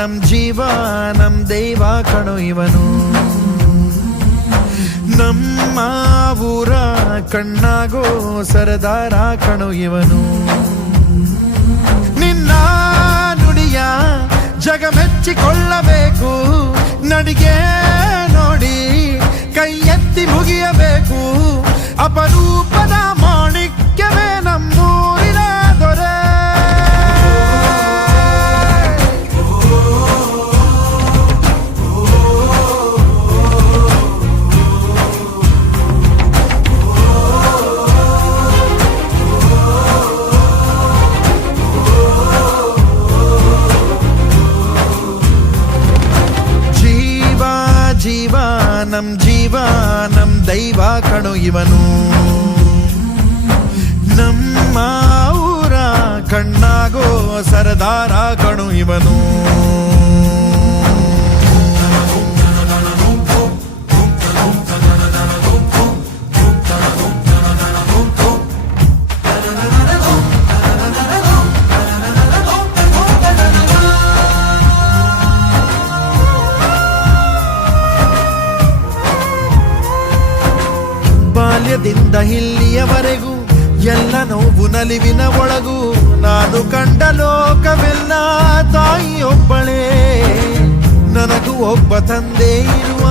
ನಮ್ ಜೀವ ನಮ್ ದೈವ ಕಣೋ ಇವನು. ನಮ್ಮ ಊರ ಕಣ್ಣಾಗೋ ಸರದಾರ ಕಣೋ ಇವನು. ನಿನ್ನ ನುಡಿಯ ಜಗ ಮೆಚ್ಚಿಕೊಳ್ಳಬೇಕು, ನಡಿಗೆ ನೋಡಿ ಕೈ ಎತ್ತಿ ಮುಗಿಯಬೇಕು. ಅಪರೂಪದ ಮಾಣಿಕ್ಯವೇ ನಮ್ಮೂರಿನ ದೊರೆ. ಜೀವ ನಮ್ ಜೀವ ನಮ್ ದೈವ ಕಣೋ ಇವನು. ನಮ್ಮ ಊರ ಕಣ್ಣಾಗೋ ಸರದಾರ ಕಣೋ ಇವನು. ಬಾಲ್ಯದಿಂದ ಇಲ್ಲಿಯವರೆಗೂ ಎಲ್ಲ ನೋವು ನಲಿವಿನ ಒಳಗೂ ನಾನು ಕಂಡ ಲೋಕವೆಲ್ಲ ತಾಯಿಯೊಬ್ಬಳೇ. ನನಗೂ ಒಬ್ಬ ತಂದೆ ಇರುವ